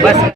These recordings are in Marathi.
bebas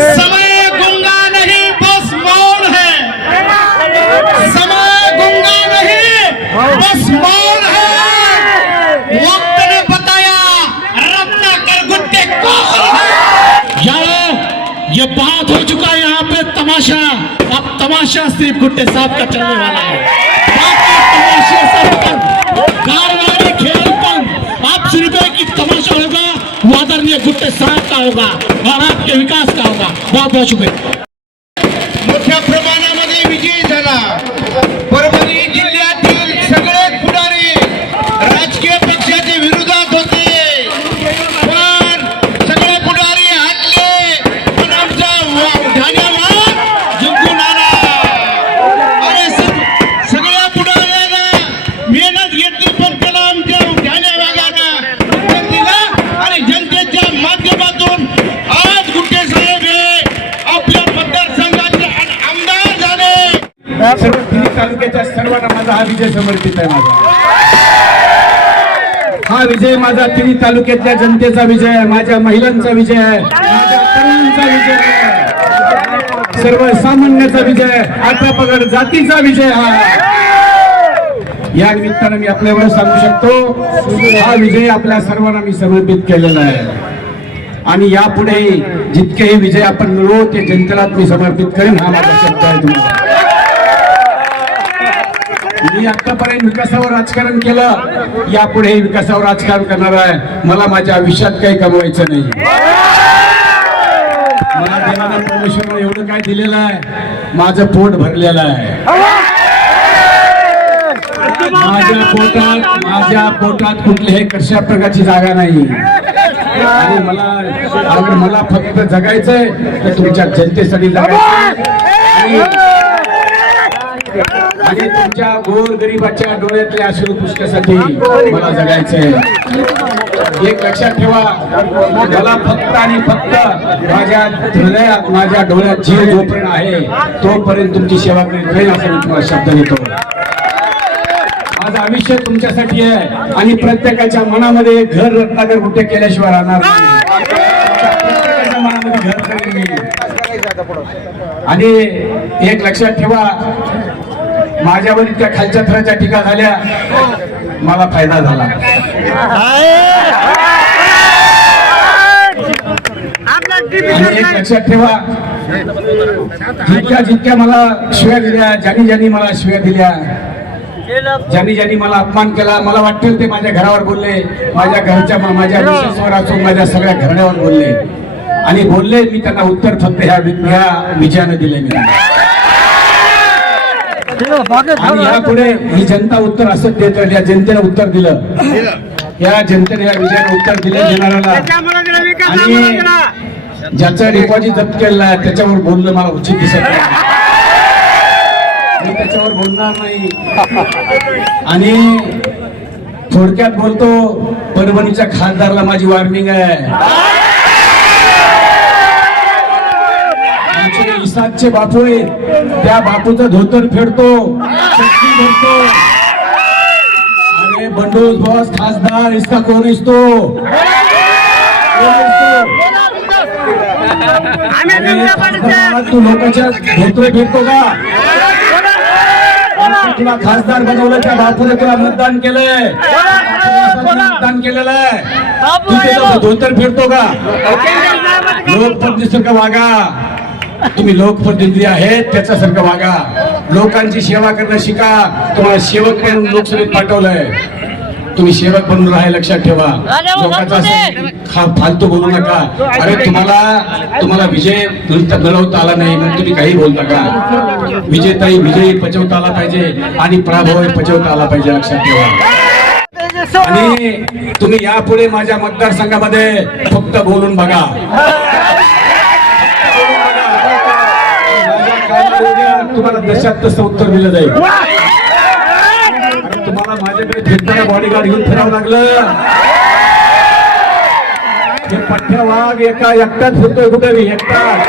समय गुंगा नहीं, बस मौन है। समय गुंगा नहीं, बस मौन है। वक्त ने बताया रत्नाकर गुट्टे कौन है? यारो, ये बात हो चुका है यहाँ पे तमाशा। अब तमाशा सिर्फ़ गुट्टे साहब का चलने वाला है। बाकी सब पर आप सौ रुपए की तमाशा होगा, वो आदरणीय गुट्टे साहब का होगा। और आपके विकास का होगा बहुत बहुत शुक्रिया माझा हा विजय समर्पित आहे माझा. हा विजय माझा तिन्ही तालुक्यातल्या जनतेचा विजय आहे माझ्या महिलांचा विजय आहे माझ्या तरुणांचा विजय आहे. सर्वसामान्याचा विजय आता पगड जातीचा विजय हा. या निमित्तानं मी आपल्यावर सांगू शकतो हा विजय आपल्या सर्वांना मी समर्पित केलेला आहे. आणि यापुढे जितकेही विजय आपण मिळवू ते जनतेला मी समर्पित करेन हा माझा शब्द आहे तुम्हाला मी आतापर्यंत विकासावर राजकारण केलं यापुढे विकासावर राजकारण करणार आहे. मला माझ्या आयुष्यात काही कमवायचं नाही. मला देवानं परमेश्वरानं एवढं काय दिलेलं आहे? माझं पोट भरलेलं आहे. माझ्या पोटात माझ्या पोटात कुठल्याही कशा प्रकारची जागा नाही. आणि मला मला फक्त जगायचंय तर तुमच्या जनतेसाठी जगायचं आणि तुमच्या गोर गरिबाच्या डोळ्यातल्या अश्रू पुष्टासाठी मला जगायचंय. एक लक्षात ठेवा मला फक्त आणि फक्त माझ्या हृदयात माझ्या डोळ्यात जीव जोपर्यंत आहे तोपर्यंत तुमची सेवा करीत राहील असं मी तुम्हाला शब्द देतो. माझं आयुष्य तुमच्यासाठी आहे आणि प्रत्येकाच्या मनामध्ये घर रत्नागर कुठे केल्याशिवाय राहणार नाही. आणि एक लक्षात ठेवा माझ्यावर इतक्या खालच्या थराच्या टीका झाल्या. मला फायदा झाला. एक लक्षात ठेवा जितक्या जितक्या मला शिव्या दिल्या ज्यांनी ज्यांनी मला शिव्या दिल्या ज्यांनी ज्यांनी मला अपमान केला मला वाटेल ते माझ्या घरावर बोलले माझ्या घरच्या माझ्या विश्वासवर असून माझ्या सगळ्या घराण्यावर बोलले. आणि बोलले मी त्यांना उत्तर फक्त ह्या विजयानं दिले मी. आणि यापुढे ही जनता उत्तर असंच देत राहील. या जनतेने उत्तर दिलं. या जनतेने या विजयानं उत्तर दिलं देणाऱ्याला. आणि ज्याचा डिपॉझिट जप्त केलेला आहे त्याच्यावर बोलणं मला उचित दिसत नाही. मी त्याच्यावर बोलणार नाही. आणि थोडक्यात बोलतो परभणीच्या खासदारला माझी वॉर्निंग आहे. इसादचे बापू आहेत. त्या बापूचं धोतर फेडतो चटणी भरतो. अरे बंडोज बॉस खासदार इसका कोण इसतो? तू लोकांच्या धोतर फेडतो का? तुला खासदार बनवलं त्या बापूने तुला मतदान केलंय. मतदान केलेलं आहे. तू त्याचं धोतर फेडतो का? लोकप्रतिनिधीसारखं वागा तुम्ही लोकप्रतिनिधी आहेत त्याच्यासारखं वागा. लोकांची सेवा करणं शिका. तुम्हाला सेवक म्हणून लोकसभेत पाठवलंय. तुम्ही सेवक बनून राहा लक्षात ठेवा. लोकांचा फालतू बोलू नका. अरे तुम्हाला तुम्हाला विजय मिळवता आला नाही म्हणून तुम्ही काही बोलता का विजेताई विजयी पचवता आला पाहिजे आणि पराभव पचवता आला पाहिजे लक्षात ठेवा. आणि तुम्ही यापुढे माझ्या मतदारसंघामध्ये फक्त बोलून बघा. तुम्हाला दशात तसं उत्तर दिलं जाईल. तुम्हाला माझ्याकडे फिरताना बॉडीगार्ड घेऊन फिरावं लागलं. हे पठ्या वाघ एका एकटाच फिरतोय कुठे? मी एकटाच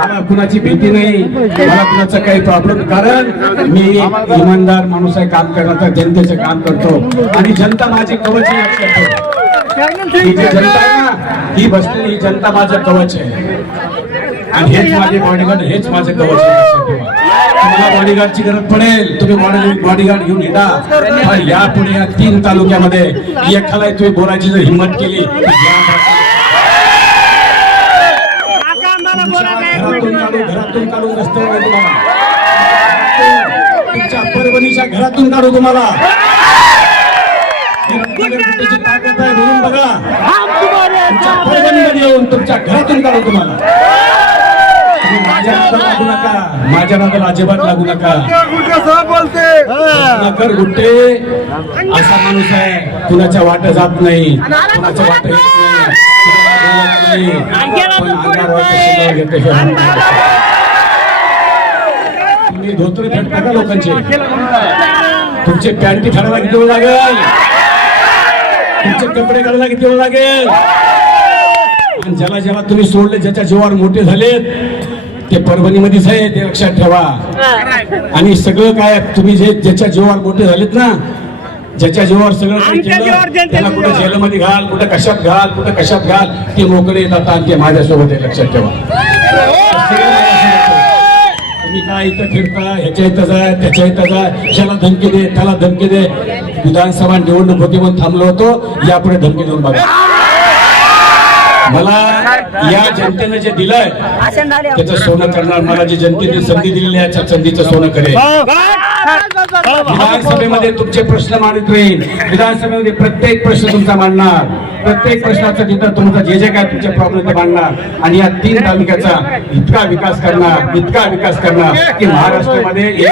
मला कुणाची भीती नाही. मला कुणाचा काही प्रॉब्लेम कारण मी इमानदार माणूस आहे काम करण्याचा जनतेचं काम करतो. आणि जनता माझी कवच. ही जनता ही बसलेली ही जनता माझं कवच आहे. आणि हेच माझे बॉडीगार्ड हेच माझं कवच तुम्हाला. बॉडीगार्डची गरज पडेल. तुम्ही बॉडी बॉडीगार्ड घेऊन येता. पण यापुढे या तीन तालुक्यामध्ये एखादा तुम्ही बोलायची जर हिंमत केली या घरातून काढू घरातून काढून रस्त्यावर तुम्हाला. तुमच्या परभणीच्या घरातून काढू तुम्हाला. ताकद आहे म्हणून बघा. तुमच्या परभणीमध्ये येऊन तुमच्या घरातून काढू तुम्हाला. तुम्ही माझ्या लागू नका. माझ्या नादाला अजिबात लागू नका. नकर गुट्टे. असा माणूस आहे. कुणाच्या वाट जात नाही. कुणाच्या वाट येत नाही. बोलत तुम्ही धोतर फेडता का लोकांचे? तुमचे पॅन्टी फाडायला किती वेळ लागेल? तुमचे कपडे काढायला किती वेळ लागेल? आणि ज्याला ज्याला तुम्ही सोडले ज्याच्या जीवावर मोठे झालेत ते परभणीमध्येच आहे ते लक्षात ठेवा. आणि सगळं काय तुम्ही जे ज्याच्या जीवावर मोठे झालेत ना ज्याच्या जीवावर सगळं केलं त्याला कुठं जेलमध्ये घाल कुठं कशात घाल कुठं कशात घाल ते मोकळे येतात आणि ते माझ्यासोबत आहे लक्षात ठेवा. तुम्ही काय इथं फिरता ह्याच्या इथं जाय त्याच्या इथं जाय ह्याला धमकी दे त्याला धमकी दे. विधानसभा निवडणूक होती म्हणून थांबलो होतो यापुढे धमकी देऊन बघा. मला या जनतेने जे दिलंय त्याचं सोनं करणार मला जी जनतेने संधी दिलेली आहे त्या संधीचं सोनं करेल. विधानसभेमध्ये तुमचे प्रश्न मांडत राहील. विधानसभेमध्ये प्रत्येक प्रश्न तुमचा मांडणार. प्रत्येक प्रश्नाचं तिथं तुमचा जे जे काय तुमचे प्रॉब्लेम ते मांडणार. आणि या तीन तालुक्याचा इतका विकास करणार इतका विकास करणार की महाराष्ट्रामध्ये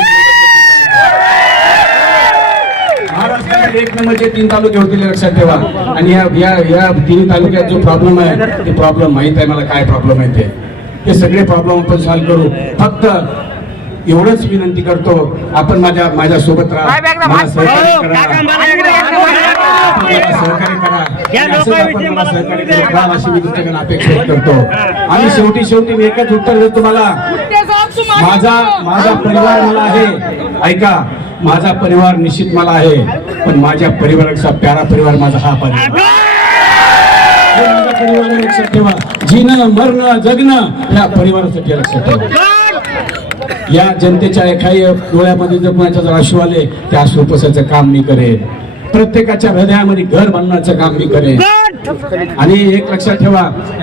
एक नंबरचे तीन तालुके होतील लक्षात ठेवा. आणि या या या तिन्ही तालुक्यात जो प्रॉब्लेम आहे ते प्रॉब्लेम माहीत आहे मला काय प्रॉब्लेम आहे ते. सगळे प्रॉब्लेम आपण सॉल्व्ह करू. फक्त एवढंच विनंती करतो आपण माझ्या माझ्या सोबत राहा. सहकार्य करा. अशी मी तुमच्याकडे अपेक्षा करतो. आणि शेवटी शेवटी मी एकच उत्तर देतो मला माझा माझा परिवार मला आहे. ऐका माझा परिवार निश्चित मला आहे. पण माझ्या परिवाराचा प्यारा परिवार माझा हा परिवार परिवार लक्षात ठेवा. जीणं मरणं जगणं ह्या परिवारासाठी लक्षात ठेवा. या जनतेच्या एखादी डोळ्यामध्ये जर कुणाच्या जर अश्रू आले त्या पुसायचं काम मी करेन. प्रत्येकाच्या हृदयामध्ये घर बांधण्याचं काम मी करेन. आणि एक लक्षात ठेवा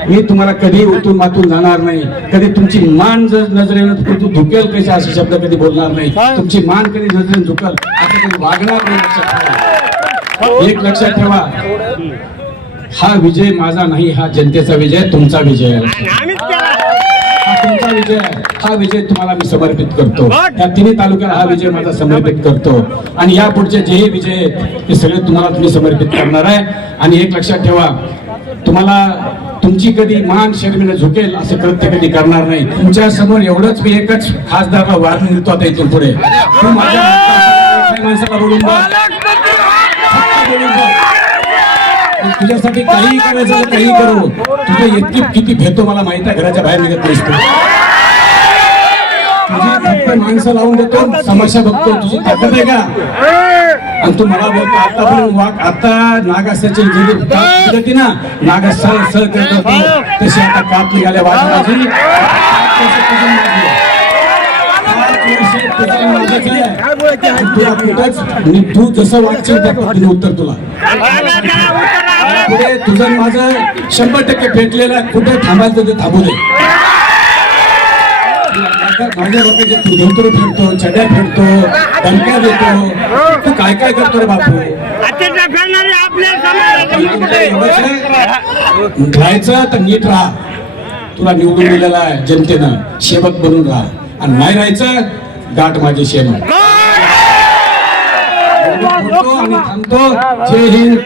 मी तुम्हाला कधी उतून मातून जाणार नाही. कधी तुमची मान जर नजरेनं तू झुकेल कशी असे शब्द कधी बोलणार नाही. तुमची मान कधी नजरेनं झुकल असं कधी वागणार नाही लक्षात ठेवा. एक लक्षात ठेवा हा विजय माझा नाही हा जनतेचा विजय तुमचा विजय आहे. हा तुमचा विजय आहे. हा विजय तुम्हाला मी समर्पित करतो. या तिन्ही तालुक्याला हा विजय माझा समर्पित करतो. आणि या पुढचे जेही विजय आहेत ते सगळे तुम्हाला तुम्ही समर्पित करणार आहे. आणि एक लक्षात ठेवा तुम्हाला तुमची कधी मान शर्मीने झुकेल असं कृत्य कधी करणार नाही. तुमच्यासमोर एवढंच मी एकच खासदारला वाढून देतो आता इथून पुढे. तू माझ्या माणसाला बोलून तुझ्यासाठी काही करायचं तर काही करू. तुझं इतकी किती भेटतो मला माहीत आहे घराच्या बाहेर निघत फक्त माणसं लावून देतो समस्या बघतो तुझी ताकद आहे का? आणि तू मला बोलतो आता पण वाघ आता नागासाची जी होती ना नागा सळ सळ करत होती तशी आता काप निघाल्या वाघाची तू जसं वागशील त्या पद्धतीने उत्तर तुला. पुढे तुझं माझं शंभर टक्के भेटलेलं कुठे थांबायचं ते थांबू दे. माझ्या डोक्याचे तू धोतर फिरतो चड्या फिरतो धमक्या देतो. तू काय काय करतो रे बापू? राहायचं तर नीट राहा. तुला निवडून दिलेला आहे जनतेनं. सेवक बनून राहा. आणि नाही राहायचं गाठ माझे आणि थांबतो. जय हिंद.